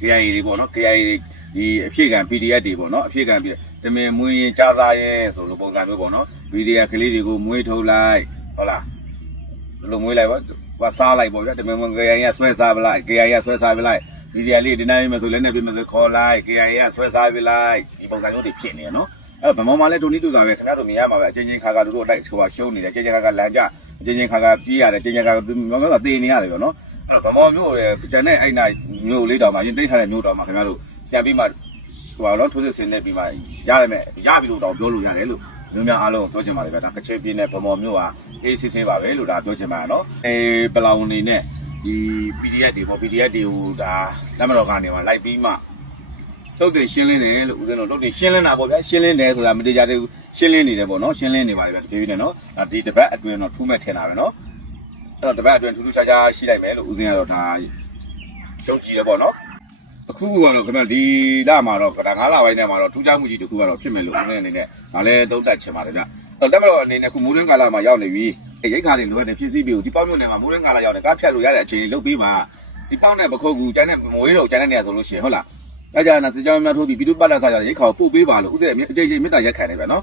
KIA တွေပေါ့နော် KIA တွေဒီအဖြစ်ကံ PDF တွေပေါ့နော်အဖြစ်ကံပြီးတမင်မွေးရင်ကြားသားရဲဆိုလိုပုံစံမျိုးပေါ့နော် PDF ကလေးတွေကိုမွေးထုတ်လိုက်ဟုတ်လားဘယ်လိုမွေးလိုက်ပေါ့ဝါစားလိုက်ပေါ့ဗျာတမင်မ KIA ကဆွဲစားပလိုက် KIA ကဆွဲစားပလိုက် PDF လေးဒီနိုင်မယ်ဆိုလည်းနဲ့ပြမယ်ဆိုခေါ်လိုက် KIA ကဆွဲစားပလိုက်ဒီပုံစံမျိုးတွေဖြစ်နေရနော်အဲ့ဗမောမှာလည်းဒုနီတူသာပဲခင်ဗျားတို့မြင်ရမှာပဲအချင်းချင်းခါခါတို့တို့အတိုက်ဆိုရှုံးနေတယ်အချင်းချင်းခါခါလမ်းကြအချင်းချင်းခါခါပြေးရတယ်အချင်းချင်းခါခါမောမောကတေးနေရတယ်ပေါ့နော် အဲ့တော့ဗမောမျိုးရဲ့ကျန်တဲ့အဲ့နာမျိုးလေးတောင်မှရင်တိတ်ထားတဲ့မျိုးတောင်မှခင်ဗျားတို့ပြန်ပြီးမှဟိုပါတော့ထိုးစစ်ဆင်နေပြီးမှရတယ်မဲ့ရပြီလို့တောင်ပြောလို့ရတယ်လို့မျိုးများအားလုံးပြောချင်ပါတယ်ဗျာဒါကချေပြင်းနဲ့ဗမောမျိုးဟာအေးစစ်စစ်ပါပဲလို့ဒါပြောချင်ပါနော်အေးပလောင်နေနဲ့ဒီ PDF တွေပေါ့ PDF တွေကိုဒါလက်မတော်ကနေမှလိုက်ပြီးမှတုတ်တွေရှင်းလင်းတယ်လို့ဦးဇင်းတို့တုတ်တွေရှင်းလင်းတာပေါ့ဗျာရှင်းလင်းတယ်ဆိုတာမတရားသေးဘူးရှင်းလင်းနေတယ်ပေါ့နော်ရှင်းလင်းနေပါလေဗျာတပြေးပြေးနဲ့နော်ဒါဒီတစ်ပတ်အတွင်းတော့ထူးမဲ့ထင်တာပဲနော် အဲ့တော့တစ်ပတ်အတွင်းထူးထူးခြားခြားရှိလိုက်မယ်လို့ဦးဇင်းကတော့ဒါယုံကြည်တယ်ပေါ့နော်အခုကတော့ခင်ဗျဒီလမှာတော့ဒါ9လပိုင်းထဲမှာတော့ထူးခြားမှုကြီးတစ်ခုကတော့ဖြစ်မယ်လို့ဦးဇင်းအနေနဲ့ဒါလည်းသုံးသပ်ချင်ပါတယ်ဗျအဲ့တော့တက်မတော်အနေနဲ့ခုမိုးရင်းကာလမှာရောက်နေပြီအဲ့ရိတ်ခါတွေလိုအပ်တယ်ဖြစ်စည်းပြီးဒီပေါ့မြို့နယ်မှာမိုးရင်းကာလရောက်နေကားဖြတ်လို့ရတဲ့အခြေအနေလုပ်ပြီးမှဒီပေါ့နဲ့ပခုတ်ကူကျန်တဲ့မွေးတော့ကျန်တဲ့နေရာဆိုလို့ရှိရင်ဟုတ်လားအကြနာစကြောင်းများထိုးပြီးပြည်သူ့ပတ်လက်စားကြရိတ်ခေါပို့ပေးပါလို့ဥစဉ်အကြိမ်ကြိမ်မေတ္တာရက်ခံနေပဲနော်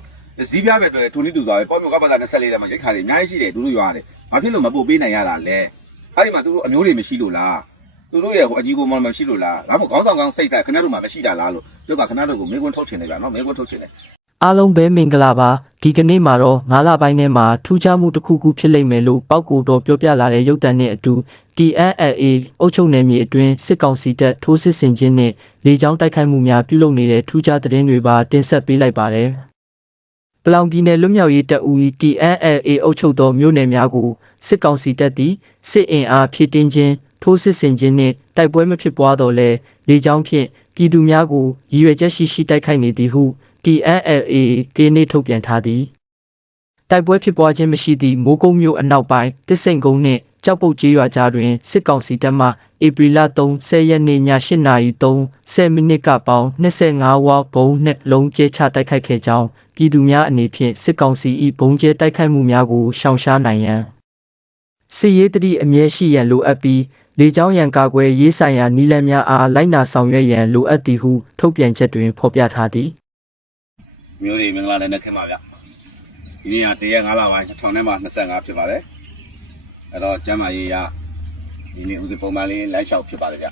ဇီးပြားပဲတွေ့ထူနီတူစွာပဲပေါ့မျိုးကပတ်သား24တဲ့မှာရိတ်ခါတွေအများကြီးရှိတယ်သူတို့ရွာတယ် ဘာဖြစ်လို့မပို့ပေးနိုင်ရတာလဲအဲ့ဒီမှာသူတို့အမျိုးတွေမရှိလို့လားသူတို့ရဲ့ဟိုအကြီးကိုမမရှိလို့လားဒါမှမဟုတ်ခေါင်းဆောင်ကောင်းစိတ်ဓာတ်ခဏတို့မှမရှိတာလားလို့ပြောပါခဏတို့ကိုမေကွန်းထုတ်ချင်တယ်ဗျာနော်မေကွန်းထုတ်ချင်တယ်အားလုံးပဲမင်္ဂလာပါဒီကနေ့မှာတော့9လပိုင်းထဲမှာထူးခြားမှုတစ်ခုခုဖြစ်လိမ့်မယ်လို့ပောက်ကိုတော်ပြောပြလာတဲ့ရုပ်တံနဲ့အတူ TNLA အုပ်ချုပ်နယ်မြေအတွင်းစစ်ကောင်စီတပ်ထိုးစစ်ဆင်ခြင်းနဲ့လေကြောင်းတိုက်ခိုက်မှုများပြုလုပ်နေတဲ့ထူးခြားသတင်းတွေပါတင်ဆက်ပေးလိုက်ပါတယ် ပလောင်ပြည်နယ်လွတ်မြောက်ရေးတပ်ဦး TNLA အုပ်ချုပ်သောမြို့နယ်များကိုစစ်ကောင်စီတပ်သည်စစ်အင်အားဖြည့်တင်းခြင်းထိုးစစ်ဆင်ခြင်းနှင့်တိုက်ပွဲမဖြစ်ပွားတော့လဲလေကြောင်းဖြင့်ပြည်သူများကိုရည်ရွယ်ချက်ရှိရှိတိုက်ခိုက်နေသည်ဟု TNLA ဒီနေ့ထုတ်ပြန်ထားသည်တိုက်ပွဲဖြစ်ပွားခြင်းမရှိသည့်မိုးကုတ်မြို့အနောက်ပိုင်းတစ်စိန်ကုန်းနှင့် ကြောက်ပုတ်ကျေးရွာကြားတွင်စစ်ကောင်စီတပ်မှဧပြီလ3 10ရက်နေ့ည8နာရီ3 10မိနစ်ကပေါင်း25ဝါဘုံနှင့်လုံးကျဲချတိုက်ခိုက်ခဲ့ကြောင်းပြည်သူများအနေဖြင့်စစ်ကောင်စီ၏ဘုံကျဲတိုက်ခိုက်မှုများကိုရှောင်ရှားနိုင်ရန်စစ်ရေးတတိအမြဲရှိရန်လိုအပ်ပြီးလေကြောင်းရန်ကာကွယ်ရေးဆိုင်ရာနည်းလမ်းများအားလိုက်နာဆောင်ရွက်ရန်လိုအပ်သည်ဟုထုတ်ပြန်ချက်တွင်ဖော်ပြထားသည်မျိုးတွေမင်္ဂလာနဲ့ခင်ပါဗျဒီနေ့ကတရက်9လပိုင်း2000နဲ့မှ25ဖြစ်ပါတယ် အဲ့တော့ကျမ်းမာရေးရဒီနေ့ဦးဒီပုံမှန်လေးလမ်းလျှောက်ဖြစ်ပါတယ်ဗျ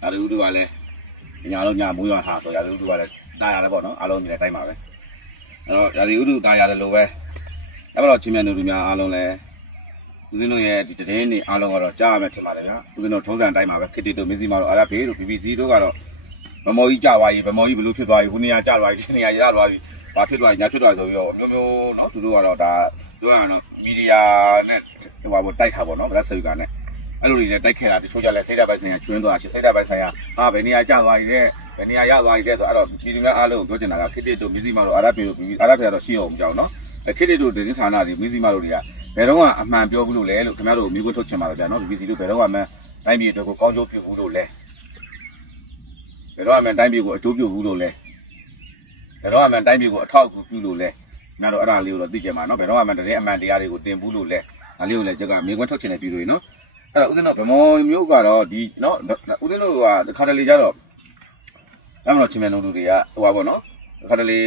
ဒါတို့ဦးတို့ကလည်းညာလုံးညာမိုးရွာထားဆိုရတို့ဦးတို့ကလည်းတားရတယ်ပေါ့နော်အားလုံးဒီတိုင်းပါပဲအဲ့တော့ရာဒီဦးတို့တားရတယ်လို့ပဲအဲ့တော့ချင်းမြတ်တို့များအားလုံးလည်းဦးဇင်းတို့ရဲ့ဒီတည်င်းနေအားလုံးကတော့ကြားရမယ်ထင်ပါတယ်ဗျဦးဇင်းတို့ထုံးစံတိုင်းပါပဲခစ်တီတို့မင်းစီမာတို့အာရဖေးတို့ BBC တို့ကတော့ဗမော်ကြီးကြသွားပြီဗမော်ကြီးဘလို့ဖြစ်သွားပြီခုနေရာကြသွားပြီဒီနေရာရသွားပြီ ဘာဖြစ်သွားညာဖြစ်သွားဆိုပြီးတော့မျိုးမျိုးနော်သူတို့ကတော့ဒါပြောရအောင်နော်မီဒီယာနဲ့ဟိုပါပေါ့တိုက်ခါပေါ့နော်ဗလက်ဆယ်ကနဲ့အဲ့လိုတွေနဲ့တိုက်ခဲ့တာတချို့ကြလဲစိတ်ဓာတ်ပိုင်းဆိုင်ရာကျွင်းသွားရှစ်စိတ်ဓာတ်ပိုင်းဆိုင်ရာဟာဘယ်နေရာကျသွားရည်တဲ့ဘယ်နေရာရသွားရည်တဲ့ဆိုအဲ့တော့ပြည်သူများအားလုံးကိုပြောချင်တာကခေတ္တတို့မြစည်းမတို့အာရပြေတို့အာရပြေတော့ရှိအောင်မကြောက်နော်ခေတ္တတို့ဒင်းဌာနတွေမြစည်းမတို့တွေကဘယ်တော့မှအမှန်ပြောဘူးလို့လဲလို့ခင်ဗျားတို့မျိုးကိုထုတ်ချင်ပါတော့ဗျာနော်ဒီပြည်သူတို့ဘယ်တော့မှတိုင်းပြည်အတွက်ကိုကောင်းကျိုးပြုဘူးလို့လဲဘယ်တော့မှတိုင်းပြည်ကိုအကျိုးပြုဘူးလို့လဲ ယ်တော့မှတိုင်းပြည်ကိုအထောက်အကူပြုလို့လဲငါတို့အဲ့ဒါလေးကိုတော့သိကြမှာနော်ဘယ်တော့မှတည်းအမှန်တရားတွေကိုတင်ဘူးလို့လဲဒါလေးကိုလည်းကြက်ကမြေခွန်းထုတ်ချင်တဲ့ပြည်တွေနော်အဲ့တော့ဦးဇင်းတို့ဗမောမျိုးကတော့ဒီနော်ဦးဇင်းတို့ကတစ်ခါတလေကြတော့အဲ့မလို့ချင်းမြန်တို့တွေကဟိုပါပေါ့နော်တစ်ခါတလေ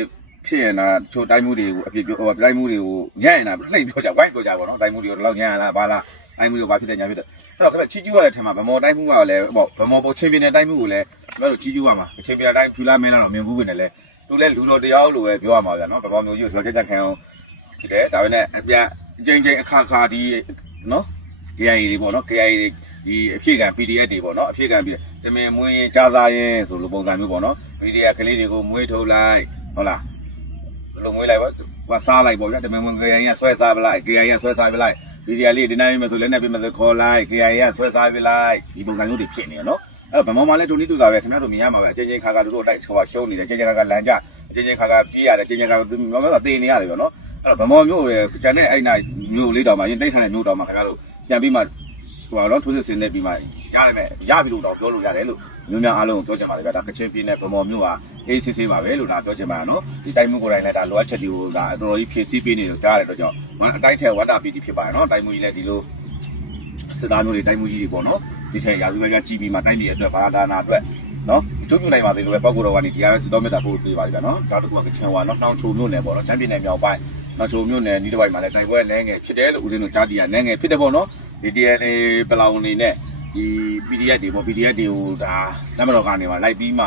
ဖြစ်ရင်တော့တချို့တိုင်းမှုတွေကိုအပြစ်ပြောဟိုတိုင်းမှုတွေကိုညံ့နေတာလှိမ့်ပြောကြဝိုင်းပြောကြပါတော့တိုင်းမှုတွေကိုတော့ညံ့ရလားဘာလားတိုင်းမှုတွေဘာဖြစ်တယ်ညာဖြစ်တယ်အဲ့တော့ခင်ဗျချီကျူးရတဲ့ထင်မှာဗမောတိုင်းမှုကလည်းဟိုဗမောပေါ်ချင်းပြင်းတဲ့တိုင်းမှုကိုလည်းကျွန်တော်တို့ချီကျူးရမှာချင်းပြင်းတဲ့တိုင်းဖြူလာမင်းလာတော့မြင်ဘူးပဲနဲ့လေ သူလည်းလူတော်တရားလို့ပဲပြောရမှာဗျာနော်ဗမောမျိုးကြီးကိုဆိုချက်ချက်ခံအောင်ဖြစ်တယ်ဒါပေမဲ့အပြန်အချိန်ချင်းအခါခါဒီနော် KIA တွေပေါ့နော် KIA တွေဒီအဖြစ်ကံ PDF တွေပေါ့နော်အဖြစ်ကံပြီးတမင်မွေးရင်ကြားသားရင်ဆိုလိုပုံစံမျိုးပေါ့နော် PDF ကလေးတွေကိုမွေးထုတ်လိုက်ဟုတ်လားဘယ်လိုမွေးလိုက်ပေါ့ဝါစားလိုက်ပေါ့ဗျာတမင်မွေး KIA ကဆွဲစားပလိုက် KIA ကဆွဲစားပလိုက် PDF လေးဒီနိုင်မယ်ဆိုလည်းနဲ့ပြမယ်ဆိုခေါ်လိုက် KIA ကဆွဲစားပလိုက်ဒီပုံစံမျိုးတွေဖြစ်နေရနော် အဲ့ဗမာမှာလည်းဒုနီတူသာပဲခင်ဗျားတို့မြင်ရမှာပဲအချင်းချင်းခါခါတို့တို့တိုက်ချောရှုံးနေတယ်ချင်းချင်းခါခါလမ်းကြအချင်းချင်းခါခါပြေးရတယ်ချင်းချင်းခါခါမောမောတေးနေရတယ်ပေါ့နော်အဲ့တော့ဗမာမျိုးရဲ့ကျန်တဲ့အဲ့နာမျိုးလေးတောင်မှရင်တိတ်ထားတဲ့မျိုးတောင်မှခင်ဗျားတို့ပြန်ပြီးမှဟိုတော့ထိုးစစ်ဆင်နေပြီးမှရတယ်မဲ့ရပြီလို့တော့ပြောလို့ရတယ်လို့မျိုးများအားလုံးကိုပြောချင်ပါတယ်ဗျာဒါကချင်ပြည်နယ်ဗမော်မျိုးဟာအေးစစ်စစ်ပါပဲလို့ဒါပြောချင်ပါရနော်ဒီတိုင်းမှုကိုယ်တိုင်လည်းဒါလိုအပ်ချက်တွေကိုဒါအတော်ကြီးဖြည့်ဆည်းပေးနေလို့ကြားရတဲ့တော့ကြောင့်ဝမ်းအတိုင်းထဲဝန္တာပီတီဖြစ်ပါရနော်တိုင်းမှုကြီးလည်းဒီလိုစစ်သားမျိုးတွေတိုင်းမှုကြီးတွေပေါ့နော် ဒီချိန်ရာဇူပဲကြကြည့်ပြီးမှတိုက်ပြည်အတွက်ဘာသာနာအတွက်နော်ကျုပ်ပြနိုင်ပါသေးလို့ပဲပောက်ကိုတော်ကနေဒီရယ်စတော်မီတာပို့ပေးပါကြနော်ဒါတခုကကချင်ဝါနော်နှောင်းချိုမြို့နယ်ပေါ့နော်ချမ်းပြည်နယ်မြောက်ပိုင်းနော်ချိုမြို့နယ်ဒီတစ်ပိုင်းမှာလည်းတိုက်ပွဲနဲငယ်ဖြစ်တယ်လို့ဦးဇင်းတို့ကြားတည်ရနဲငယ်ဖြစ်တယ်ပေါ့နော်ဒီ DNA ပလောင်အနေနဲ့ဒီ PDF တွေပေါ့ PDF တွေကိုဒါနမတော်ကနေမှလိုက်ပြီးမှ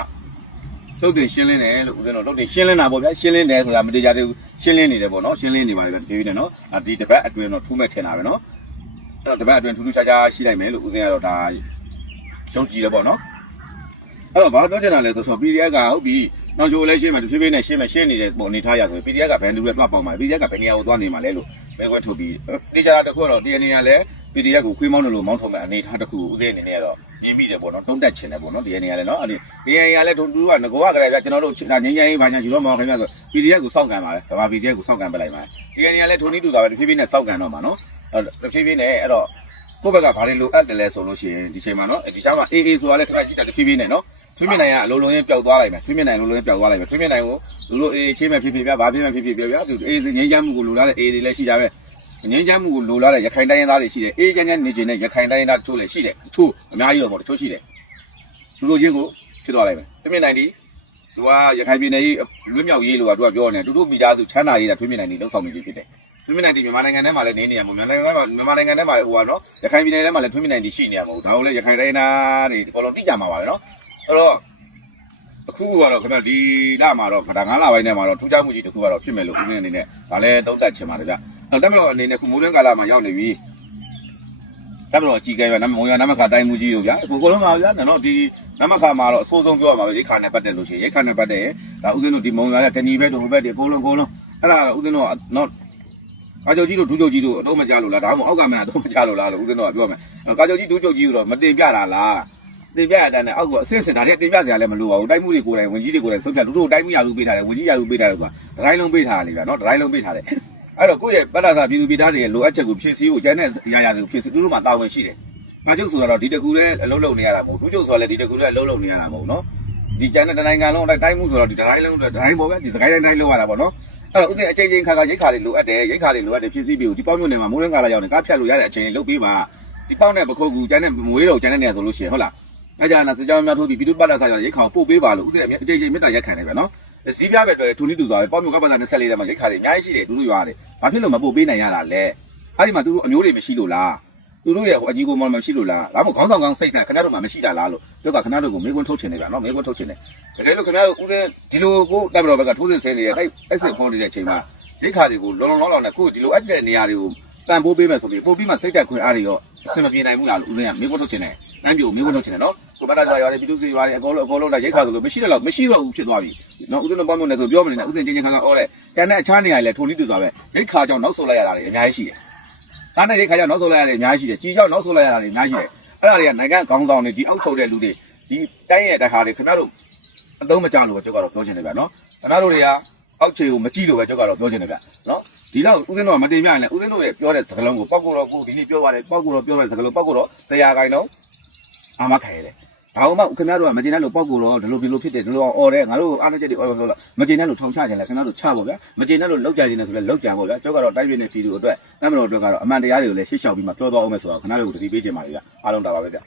လုတ်တင်ရှင်းလင်းတယ်လို့ဦးဇင်းတို့လုတ်တင်ရှင်းလင်းတာပေါ့ဗျာရှင်းလင်းတယ်ဆိုတာမတေချာသေးဘူးရှင်းလင်းနေတယ်ပေါ့နော်ရှင်းလင်းနေပါလေဗျဒီပြီးတယ်နော်အာဒီတစ်ပတ်အတွင်းတော့ထူးမဲ့ထင်တာပဲနော်အဲ့ တော့တစ်ပတ်အတွင်းထူးထူးခြားခြားရှိနိုင်မယ်လို့ဦးဇင်းကတော့ဒါယုံကြည်တယ်ပေါ့နော်အဲ့တော့ဘာပြောချင်တာလဲဆိုတော့ PDF ကဟုတ်ပြီနောက်ချိုလည်းရှင်းမှာတစ်ဖြည်းဖြည်းနဲ့ရှင်းမယ်ရှင်းနေတဲ့ပုံအနေထားရဆိုရင် PDF ကဘယ်လူပဲမှတ်ပေါက်မှာ PDF ကဘယ်နေရာကိုသွားနေမှာလဲလို့မဲခွန်းထုတ်ပြီးတေချာတာတစ်ခုတော့ DNA ကလည်း PDF ကိုခွေးမောင်းတယ်လို့မောင်းထုတ်မဲ့အနေထားတစ်ခုဦးဇင်းအနေနဲ့ကတော့မြင်မိတယ်ပေါ့နော်တုံးတက်ချင်တယ်ပေါ့နော် DNA ကလည်းနော်အဲ့ဒီ DNA ကလည်းသူတို့ကငကောကလည်းကျွန်တော်တို့ငင်းငင်းဘာညာယူတော့မအောင်ခင်ဗျာဆို PDF ကိုစောင့်ကန်ပါလေဗမာ PDF ကိုစောင့်ကန်ပလိုက်ပါ DNA ကလည်းထုံနီးတူတာပဲတစ်ဖြည်းဖြည်းနဲ့စောင့်ကန်တော့မှာနော်အဲ့တစ်ဖြည်းဖြည်းနဲ့အဲ့တော့ကိုယ့်ဘက်ကဘာတွေလိုအပ်တယ်လဲဆိုလို့ရှိရင်ဒီချိန်မှာနော်ဒီချိန်မှာ AA ဆိုတာလည်းခဏကြည့်တာတစ်ဖြည်းဖြည်းနဲ့နော်ထွေးမြနိုင်ကအလုံးလုံးချင်းပျောက်သွားလိုက်မယ်ထွေးမြနိုင်လုံးလုံးချင်းပျောက်သွားလိုက်မယ်ထွေးမြနိုင်ကိုသူတို့ AA ချင်းမဲ့ဖြစ်ဖြစ်ပြဘာဖြစ်မဲ့ဖြစ်ဖြစ်ပြပြသူ AA ငင်းချမ်းမှုကိုလိုလားတဲ့ AA တွေလည်းရှိကြပဲ ငင်းချမ်းမှုကိုလိုလားတဲ့ရခိုင်တိုင်းရင်းသားတွေရှိတယ် AA ချမ်းချမ်းနေကျင်တဲ့ရခိုင်တိုင်းရင်းသားတချို့လည်းရှိတယ်တချို့အများကြီးတော့ပေါ့တချို့ရှိတယ်သူတို့ချင်းကိုဖြစ်သွားလိုက်မယ်ထွေးမြနိုင်ဒီသူကရခိုင်ပြည်နယ်ကြီးလွတ်မြောက်ရေးလို့ကသူကပြောနေတယ်သူတို့မိသားစုချမ်းသာရေးတာထွေးမြနိုင်ဒီလောက်ဆောင်နေပြီဖြစ်တယ်ထွေးမြနိုင်ဒီမြန်မာနိုင်ငံထဲမှာလည်းနေနေရမှာမြန်မာနိုင်ငံထဲမှာမြန်မာနိုင်ငံထဲမှာဟိုကနော်ရခိုင်ပြည်နယ်ထဲမှာလည်းထွေးမြနိုင်ဒီရှိနေရမှာဒါကိုလည်းရခိုင်တိုင်းသားတွေအကုန်လုံးသိကြမှာပါပဲနော်အဲ့တော့အခုကတော့ခင်ဗျဒီလမှာတော့ဒါ9လပိုင်းထဲမှာတော့ထူးခြားမှုကြီးတစ်ခုကတော့ဖြစ်မယ်လို့ဦးဇင်းအနေနဲ့ဒါလည်းသုံးသပ်ချင်ပါတယ်ဗျ နောက်တက်မတော်အနေနဲ့ခုမိုးတွင်းကာလမှာရောက်နေပြီတက်မတော်အကြီးကဲပဲနမုံရနမခတိုင်းမှုကြီးတို့ဗျာကိုကိုလုံးပါဗျာနော်ဒီနမခမှာတော့အဆိုးဆုံးပြောရမှာပဲရိတ်ခါနဲ့ပတ်သက်လို့ရှိရင်ရိတ်ခါနဲ့ပတ်သက်ရင်ဒါဦးဇင်းတို့ဒီမုံရတဲ့တဏီဘက်တို့ဟိုဘက်တွေအကုန်လုံးအကုန်လုံးအဲ့ဒါတော့ဦးဇင်းတို့ကတော့ကာကြောကြီးတို့ဒူးချုပ်ကြီးတို့အတော့မကြလို့လားဒါမှမဟုတ်အောက်ကမှအတော့မကြလို့လားလို့ဦးဇင်းတို့ကပြောမယ်ကာကြောကြီးဒူးချုပ်ကြီးတို့တော့မတင်ပြတာလားတင်ပြရတဲ့နဲ့အောက်ကအဆင့်ဆင့်ဒါတွေတင်ပြစရာလည်းမလိုပါဘူးတိုက်မှုတွေကိုယ်တိုင်ဝင်ကြီးတွေကိုယ်တိုင်ဆုံးဖြတ်တို့တို့တိုက်မှုရလူပေးထားတယ်ဝင်ကြီးရလူပေးထားတယ်ကွာဒတိုင်းလုံးပေးထားတယ်လေဗျာနော်ဒတိုင်းလုံးပေးထားတယ် အဲ့တော့ကိုယ့်ရဲ့ပတ္တသာပြည်သူပြည်သားတွေရဲ့လိုအပ်ချက်ကိုဖြည့်ဆည်းဖို့ကျန်တဲ့အရာရာတွေကိုဖြည့်ဆည်းသူတို့မှတာဝန်ရှိတယ်။ငါကျုပ်ဆိုတော့ဒီတကူလည်းအလုံးလုံးနေရတာမဟုတ်ဘူး။ဒူးကျုပ်ဆိုလည်းဒီတကူလည်းအလုံးလုံးနေရတာမဟုတ်ဘူးနော်။ဒီကျန်တဲ့တိုင်းနိုင်ငံလုံးတိုင်းမှုဆိုတော့ဒီတိုင်းလုံးတိုင်းပေါ်ပဲဒီစကိုင်းတိုင်းတိုင်းလုံးရတာပေါ့နော်။အဲ့တော့ဥစဉ်အချိန်ချင်းခါခါရိတ်ခါတွေလိုအပ်တယ်ရိတ်ခါတွေလိုအပ်တယ်ဖြည့်ဆည်းပြီးဒီပေါင်းမြို့နယ်မှာမိုးရင်းကာလာရောက်နေကားဖြတ်လို့ရတဲ့အချိန်လေးလုပ်ပေးပါ။ဒီပေါင်းနဲ့ပခုတ်ကူကျန်တဲ့မွေးတော်ကျန်တဲ့နေရာဆိုလို့ရှိရင်ဟုတ်လား။အဲ့ကြနာစကြောင်းများထိုးပြီးပြည်သူ့ပတ်လက်ဆိုင်ရာရိတ်ခါပို့ပေးပါလို့ဥစဉ်အချိန်ချင်းမေတ္တာရက်ခံနေပဲနော်။ စီးပြားပဲတွေ့ထူနီးတူစွာပဲပေါင်းမြို့ကပ္ပစာ24ထဲမှာရိတ်ခါတွေအများကြီးရှိတယ်သူတို့ရွာတယ်။ဘာဖြစ်လို့မပို့ပေးနိုင်ရတာလဲ။အဲ့ဒီမှာသူတို့အမျိုးတွေမရှိလို့လား။သူတို့ရဲ့ဟိုအကြီးကိုမောင်မရှိလို့လားဒါမှမဟုတ်ခေါင်းဆောင်ကောင်းစိတ်နဲ့ခင်ဗျားတို့မှမရှိတာလားလို့သူကခင်ဗျားတို့ကိုမေးခွန်းထုတ်ချင်နေဗျာနော်မေးခွန်းထုတ်ချင်နေတကယ်လို့ခင်ဗျားတို့ဦးစင်းဒီလိုကိုတပ်မတော်ဘက်ကထိုးစစ်ဆင်နေတဲ့တိုက်အစ်စ်ဖောင်းနေတဲ့အချိန်မှာရိတ်ခါတွေကိုလုံလုံလောက်လောက်နဲ့ကိုဒီလိုအပ်တဲ့နေရာတွေကိုတန်ဖိုးပေးမယ်ဆိုပြီးပို့ပြီးမှစိတ်တက်ခွင့်အားတွေရောအဆင်မပြေနိုင်ဘူးလားလို့ဦးစင်းကမေးခွန်းထုတ်ချင်တယ် တန်းပြိုမေးခွန်းထုတ်ချင်တယ်နော်ကိုပတ်တာကြရွာတွေပြည်သူ့စီရွာတွေအကုန်လုံးအကုန်လုံးလိုက်ရိတ်ခါဆိုလို့မရှိတော့လို့မရှိတော့ဘူးဖြစ်သွားပြီနော်ဦးစင်းတို့ပေါင်းလို့လည်းဆိုပြောမနေနဲ့ဦးစင်းချင်းချင်းခါခါအော်တဲ့တန်တဲ့အခြားနေရာတွေလည်းထိုးလိတူစွာပဲရိတ်ခါကြောင့်နောက်ဆုတ်လိုက်ရတာတွေအများကြီးရှိတယ်ဒါနဲ့ဒီခါကျနောက်ဆုတ်လိုက်ရတယ်အများကြီးရှိတယ်ကြီးကြောက်နောက်ဆုတ်လိုက်ရတာတွေအများကြီးရှိတယ်အဲ့ဒါတွေကနိုင်ငံခေါင်းဆောင်တွေဒီအောက်ချုပ်တဲ့လူတွေဒီတိုင်းရဲ့တခါတွေခင်ဗျားတို့အသုံးမကျလို့ပဲကျွန်တော်ကတော့ပြောချင်တယ်ဗျာနော်ခင်ဗျားတို့တွေကအောက်ခြေကိုမကြည့်လို့ပဲကျွန်တော်ကတော့ပြောချင်တယ်ဗျာနော်ဒီတော့ဦးစင်းတို့ကမတင်ပြရင်လည်းဦးစင်းတို့ရဲ့ပြောတဲ့စကားလုံးကိုပောက်ကိုတော့ကိုဒီနေ့ပြောပါတယ်ပောက်ကိုတော့ပြောတဲ့စကားလုံးပောက်ကိုတော့တရားခိုင်တော့ အာမခံရတယ်ဒါမှမဟုတ်ခင်ဗျားတို့ကမတင်တဲ့လို့ပောက်ကိုတော့ဒီလိုဒီလိုဖြစ်တယ်ဒီလိုအော်တယ်ငါတို့အားနေချက်တွေအော်လို့လို့မတင်တဲ့လို့ထောင်ချခြင်းလဲခင်ဗျားတို့ချပါဗျာမတင်တဲ့လို့လောက်ကြခြင်းလဲဆိုလဲလောက်ကြပါဗျာကျွန်တော်ကတော့တိုင်းပြည်နဲ့ပြည်သူအတွက်တမန်တော်အတွက်ကတော့အမှန်တရားတွေကိုလည်းရှေ့လျှောက်ပြီးမှပြောသွားအောင်မယ်ဆိုတော့ခင်ဗျားတို့ကိုတတိပေးခြင်းပါလေဗျာအားလုံးတာပါပဲဗျာ